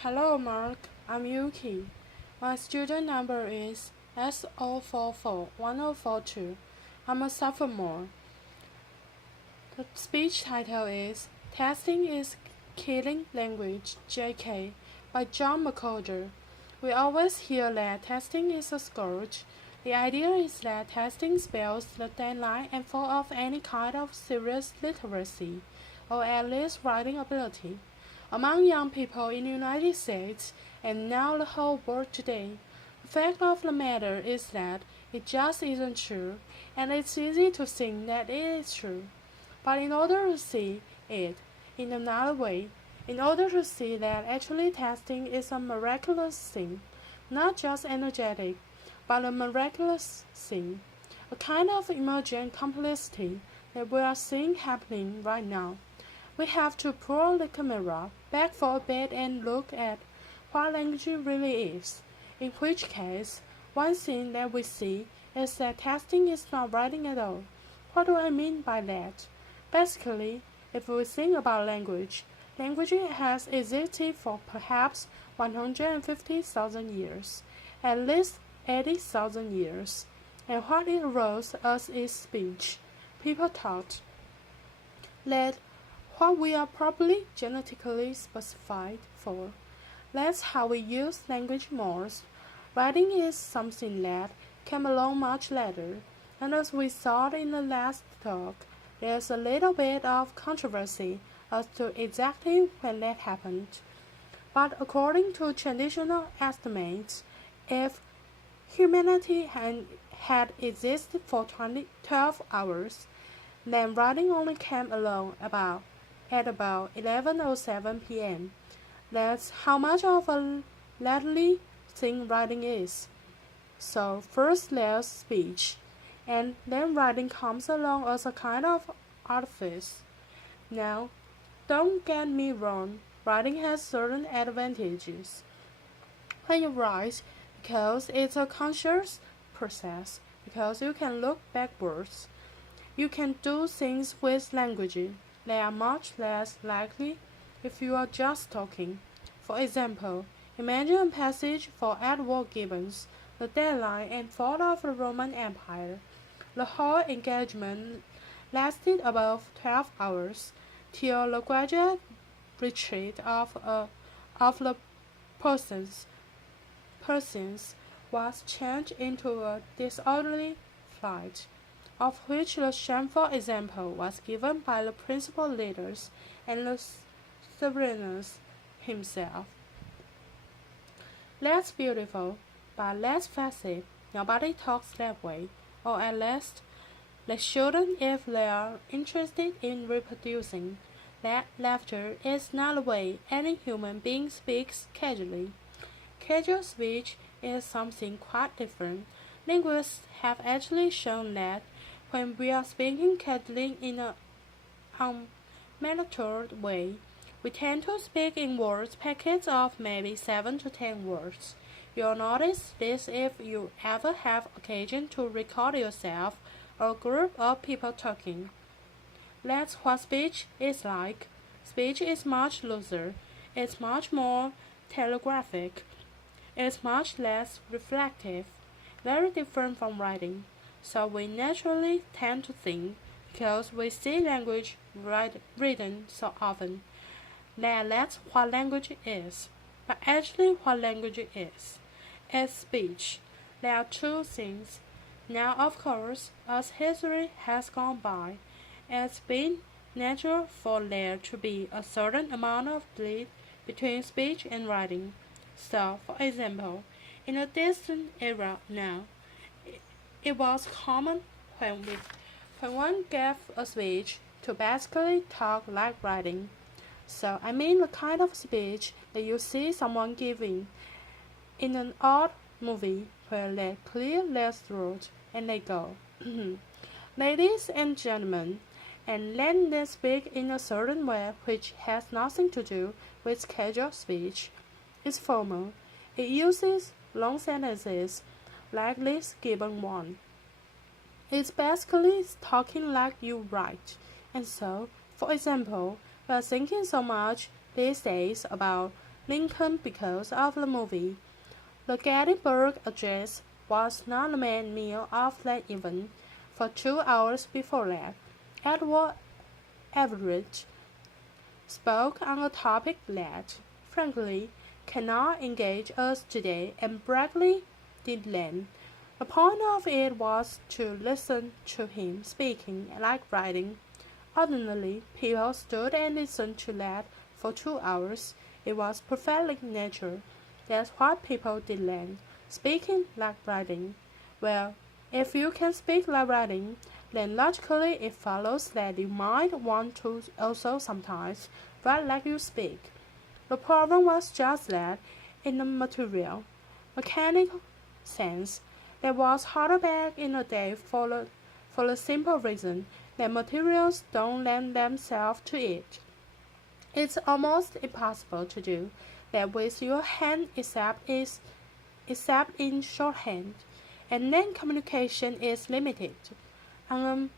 Hello, Mark. I'm Yuki. My student number is S0441042. I'm a sophomore. The speech title is Testing is Killing Language, JK, by John McWhorter. We always hear that testing is a scourge. The idea is that testing spells the deadline and fall off any kind of serious literacy, or at least writing ability, among young people in the United States and now the whole world today. The fact of the matter is that it just isn't true, and it's easy to think that it is true. But in order to see it in another way, in order to see that actually testing is a miraculous thing, not just energetic, but a miraculous thing, a kind of emergent complexity that we are seeing happening right now. We have to pull the camera back for a bit and look at what language really is, in which case, one thing that we see is that testing is not writing at all. What do I mean by that? Basically, if we think about language, language has existed for perhaps 150,000 years, at least 80,000 years, and what it arose as is speech. People thought that what we are probably genetically specified for. That's how we use language most. Writing is something that came along much later, and as we saw in the last talk, there's a little bit of controversy as to exactly when that happened. But according to traditional estimates, if humanity had existed for 12 hours, then writing only came along at about 11:07 p.m. That's how much of a lately thing writing is. So first there's speech, and then writing comes along as a kind of artifice. Now, don't get me wrong, writing has certain advantages. When you write, because it's a conscious process, because you can look backwards, you can do things with language that are much less likely if you are just talking. For example, imagine a passage for Edward Gibbon's The Deadline and Fall of the Roman Empire. The whole engagement lasted about 12 hours, till the gradual retreat of the persons was changed into a disorderly flight, of which the shameful example was given by the principal leaders and the sovereigns himself. That's beautiful, but let's face it, nobody talks that way, or at least they shouldn't if they are interested in reproducing. That laughter is not the way any human being speaks casually. Casual speech is something quite different. Linguists have actually shown that when we are speaking casually in an unmonitored way, we tend to speak in words packets of maybe 7 to 10 words. You'll notice this if you ever have occasion to record yourself or a group of people talking. That's what speech is like. Speech is much looser. It's much more telegraphic. It's much less reflective. Very different from writing. So we naturally tend to think, because we see language written so often, that that's what language is. But actually what language is speech. There are two things. Now, of course, as history has gone by, it's been natural for there to be a certain amount of bleed between speech and writing. So, for example, in a distant era now, it was common when one gave a speech to basically talk like writing. So I mean the kind of speech that you see someone giving in an old movie where they clear their throat and they go, ladies and gentlemen, and then they speak in a certain way which has nothing to do with casual speech. It's formal. It uses long sentences like this given one. It's basically talking like you write. And so, for example, we are thinking so much these days about Lincoln because of the movie. The Gettysburg Address was not the main meal of that event. For 2 hours before that, Edward Everett spoke on a topic that, frankly, cannot engage us today, and Bradley did then. The point of it was to listen to him speaking like writing. Ordinarily, people stood and listened to that for 2 hours. It was perfectly natural. That's what people did then, speaking like writing. Well, if you can speak like writing, then logically it follows that you might want to also sometimes write like you speak. The problem was just that, in the material, mechanical sense, there was harder back in the day for the simple reason that materials don't lend themselves to it. It's almost impossible to do that with your hand except in shorthand, and then communication is limited. On a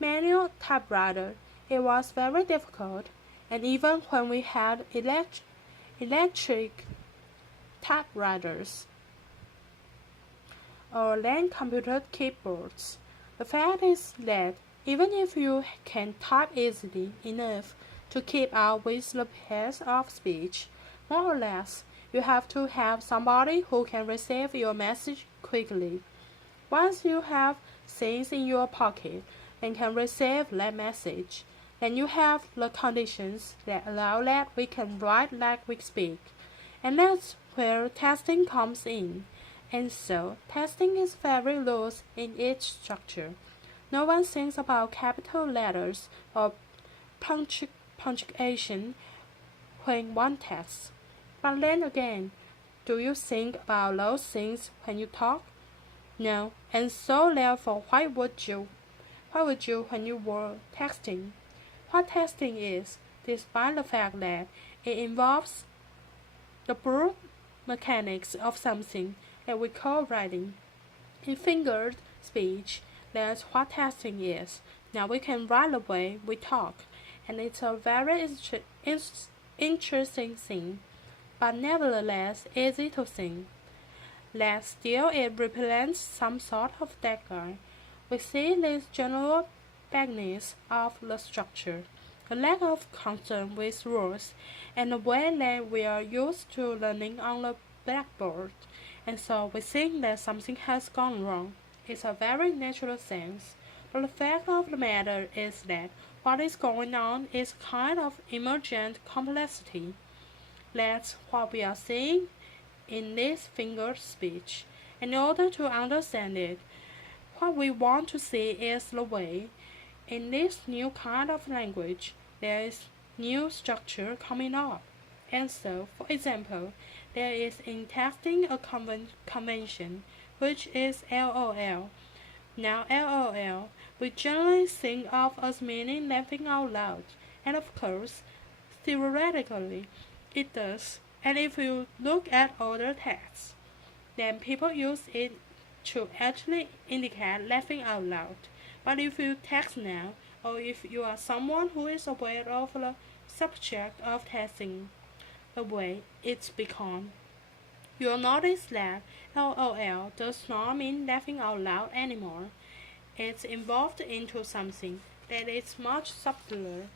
manual typewriter, it was very difficult, and even when we had electric typewriters or land computer keyboards, the fact is that even if you can type easily enough to keep up with the pace of speech, more or less, you have to have somebody who can receive your message quickly. Once you have things in your pocket and can receive that message, then you have the conditions that allow that we can write like we speak. And that's where testing comes in. And so, testing is very loose in its structure. No one thinks about capital letters or punctuation when one tests. But then again, do you think about those things when you talk? No, and so therefore why would you when you were texting? What texting is, despite the fact that it involves the brute mechanics of something that we call writing. In fingered speech, that's what texting is. Now we can write the way we talk, and it's a very interesting thing, but nevertheless easy to think. That still it represents some sort of deadline. We see this general vagueness of the structure, a lack of concern with rules, and the way that we are used to learning on the blackboard, and so we think that something has gone wrong. It's a very natural sense, but the fact of the matter is that what is going on is a kind of emergent complexity. That's what we are seeing in this fingered speech. In order to understand it, what we want to see is the way, in this new kind of language, there is new structure coming up. And so, for example, there is in texting a convention, which is LOL. Now LOL, we generally think of as meaning laughing out loud, and of course, theoretically, it does. And if you look at older texts, then people use it to actually indicate laughing out loud. But if you text now, or if you are someone who is aware of the subject of texting, the way it's become, you'll notice that LOL does not mean laughing out loud anymore. It's evolved into something that is much subtler.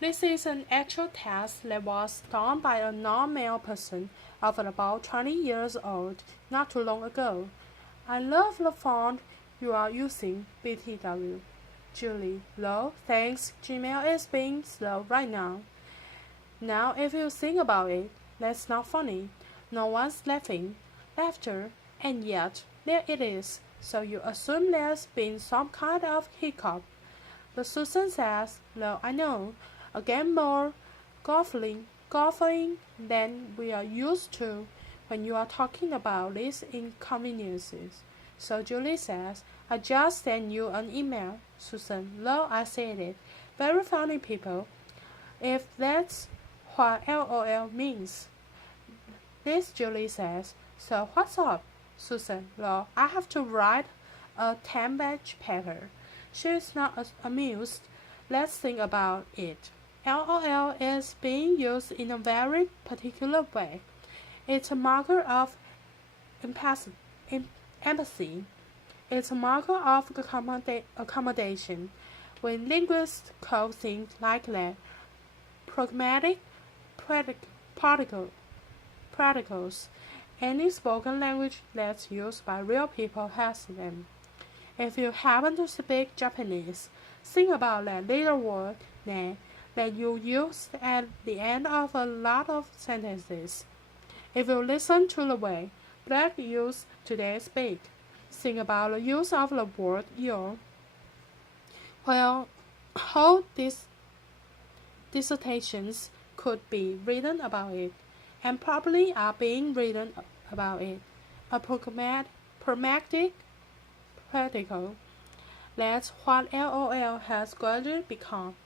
This is an actual test that was done by a non-male person of about 20 years old not too long ago. I love the font you are using, BTW. Julie, no, thanks, Gmail is being slow right now. Now if you think about it, that's not funny. No one's laughing. Laughter, and yet there it is, so you assume there's been some kind of hiccup. The Susan says, no, I know, again more golfing than we are used to when you are talking about these inconveniences. So Julie says, I just sent you an email. Susan, no, I said it. Very funny people, if that's what LOL means. This Julie says, so what's up? Susan, no, I have to write a 10-page paper. She's not amused. Let's think about it. LOL is being used in a very particular way. It's a marker of empathy. It's a marker of accommodation. When linguists call things like that pragmatic particles, any spoken language that's used by real people has them. If you happen to speak Japanese, think about that little word ne that you use at the end of a lot of sentences. If you listen to the way Black youth today speak, think about the use of the word yo. Well, whole dissertations could be written about it, and probably are being written about it. A pragmatic practical. That's what LOL has gradually become.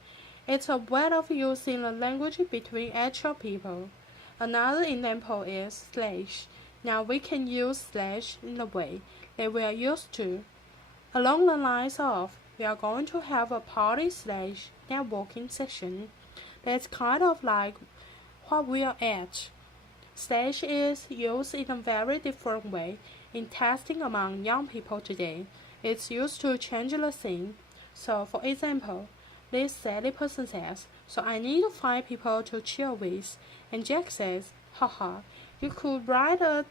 It's a way of using the language between actual people. Another example is slash. Now we can use slash in the way that we are used to. Along the lines of, we are going to have a party slash networking session. That's kind of like what we are at. Slash is used in a very different way in testing among young people today. It's used to change the thing. So, for example, this silly person says, so I need to find people to chill with. And Jack says, haha, you could write a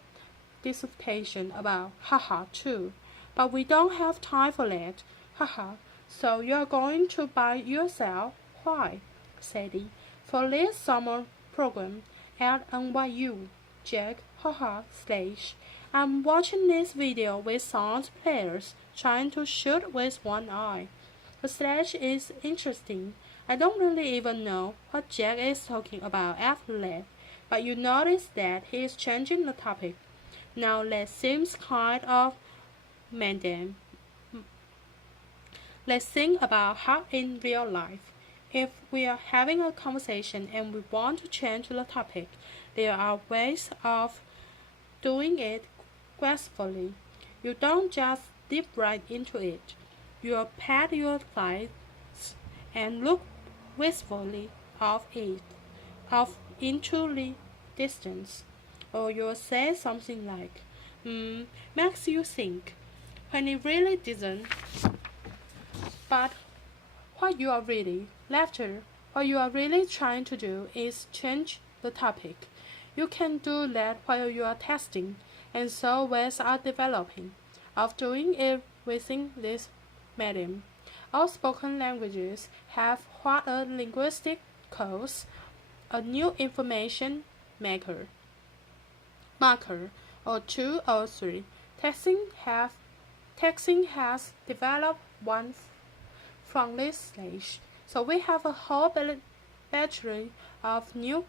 dissertation about haha too. But we don't have time for that. Haha, so you're going to by yourself? Why? Sadie, for this summer program at NYU. Jack, haha, slash. I'm watching this video with sound players trying to shoot with one eye. The slash is interesting. I don't really even know what Jack is talking about after that, but you notice that he is changing the topic. Now that seems kind of mundane. Let's think about how in real life, if we are having a conversation and we want to change the topic, there are ways of doing it gracefully. You don't just dip right into it. You pat your thighs and look wistfully off into the distance. Or you'll say something like, makes you think, when it really doesn't. But what you are really trying to do is change the topic. You can do that while you are testing, and so ways are developing of doing it within this medium. All spoken languages have what a linguist calls a new information marker, or two or three. Texting has developed one from this stage. So we have a whole battery of new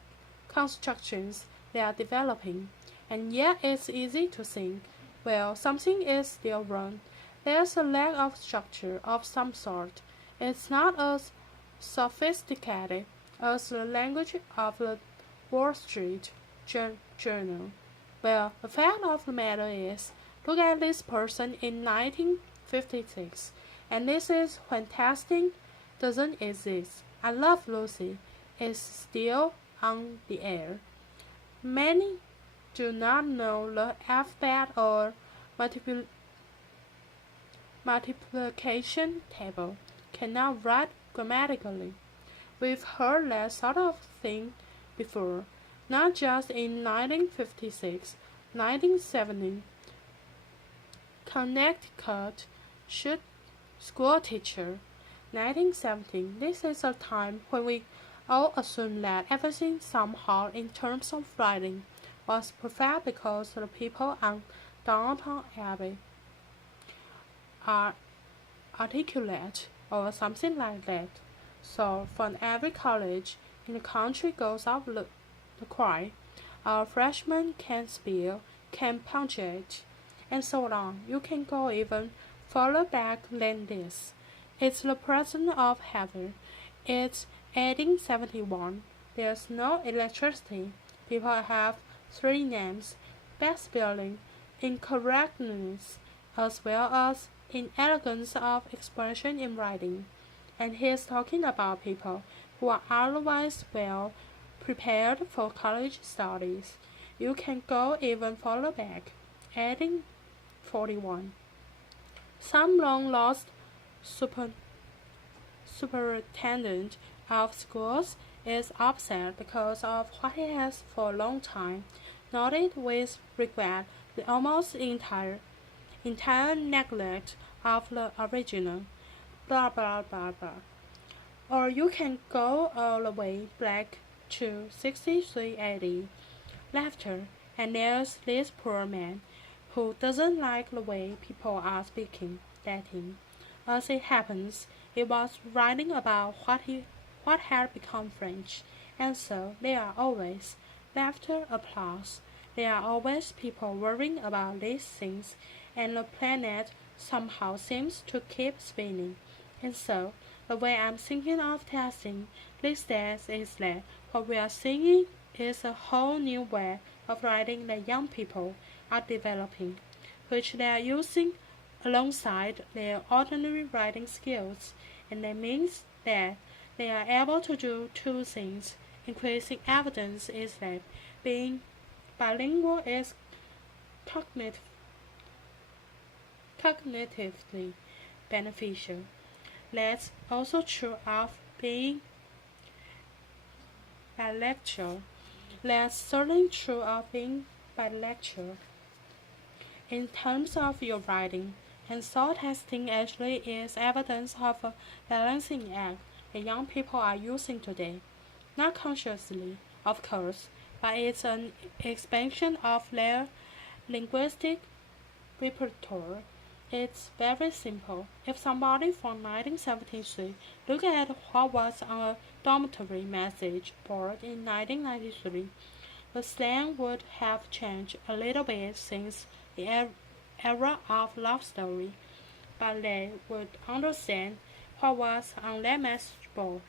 constructions they are developing, and yet it's easy to think, well, something is still wrong. There's a lack of structure of some sort. It's not as sophisticated as the language of the Wall Street Journal. Well, the fact of the matter is, look at this person in 1956, and this is when testing doesn't exist. I Love Lucy is still on the air. Many do not know the alphabet or multiplication table, cannot write grammatically. We've heard that sort of thing before, not just in 1956, 1970. Connecticut school teacher, 1917. This is a time when we all assume that everything somehow in terms of writing was perfect because the people on Downton Abbey are articulate or something like that. So from every college in the country goes up the cry, our freshmen can spell, can punctuate, and so on. You can go even further back than this. It's the presence of Heather. It's 1871. There's no electricity. People have three names, bad spelling, incorrectness, as well as inelegance of expression in writing. And he's talking about people who are otherwise well prepared for college studies. You can go even further back, adding 41. Some long-lost superintendent of schools is upset because of what he has for a long time noted with regret the almost entire neglect of the original blah blah blah blah. Or you can go all the way back to 63 AD. Laughter, and there's this poor man who doesn't like the way people are speaking Latin. As it happens, he was writing about what had become French, and so there are always laughter, applause. There are always people worrying about these things, and the planet somehow seems to keep spinning. And so, the way I'm thinking of testing these days is that what we are seeing is a whole new way of writing that young people are developing, which they are using alongside their ordinary writing skills, and that means that they are able to do two things. Increasing evidence is that being bilingual is cognitively beneficial. That's also true of being bilingual. That's certainly true of being bilingual. In terms of your writing, and so testing actually is evidence of a balancing act that young people are using today. Not consciously, of course, but it's an expansion of their linguistic repertoire. It's very simple. If somebody from 1973 looked at what was on a dormitory message board in 1993, the slang would have changed a little bit since the era of love story, but they would understand what was on that message board.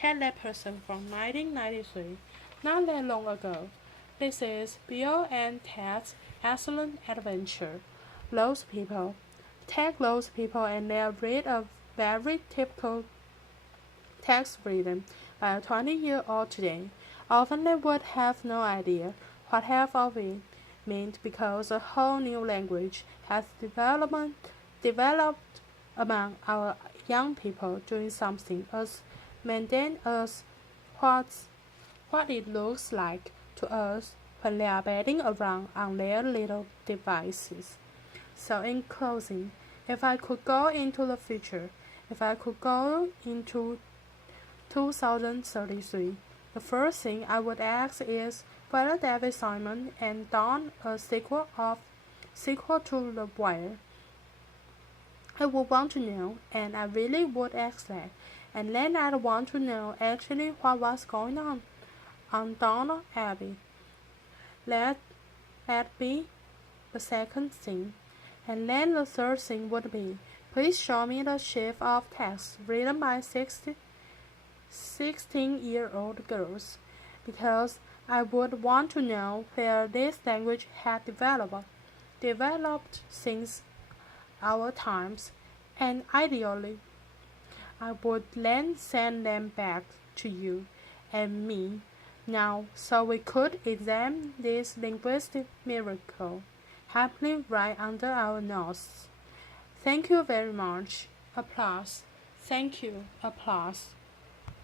Take that person from 1993, not that long ago. This is Bill and Ted's excellent adventure. Those people. Take those people and they read a very typical text written by a 20-year-old today. Often they would have no idea what half of it meant because a whole new language has developed among our young people doing something as mundane as what it looks like to us when they are batting around on their little devices. So in closing, if I could go into the future, if I could go into 2033, the first thing I would ask is whether David Simon and Dawn a sequel to The Wire. I would want to know, and I really would ask that. And then I'd want to know actually what was going on Downton Abbey. Let that be the second thing. And then the third thing would be, please show me the sheaf of texts written by 16-year-old girls, because I would want to know where this language had developed since our times, and ideally, I would then send them back to you and me now so we could examine this linguistic miracle happening right under our noses. Thank you very much. Applause. Thank you. Applause.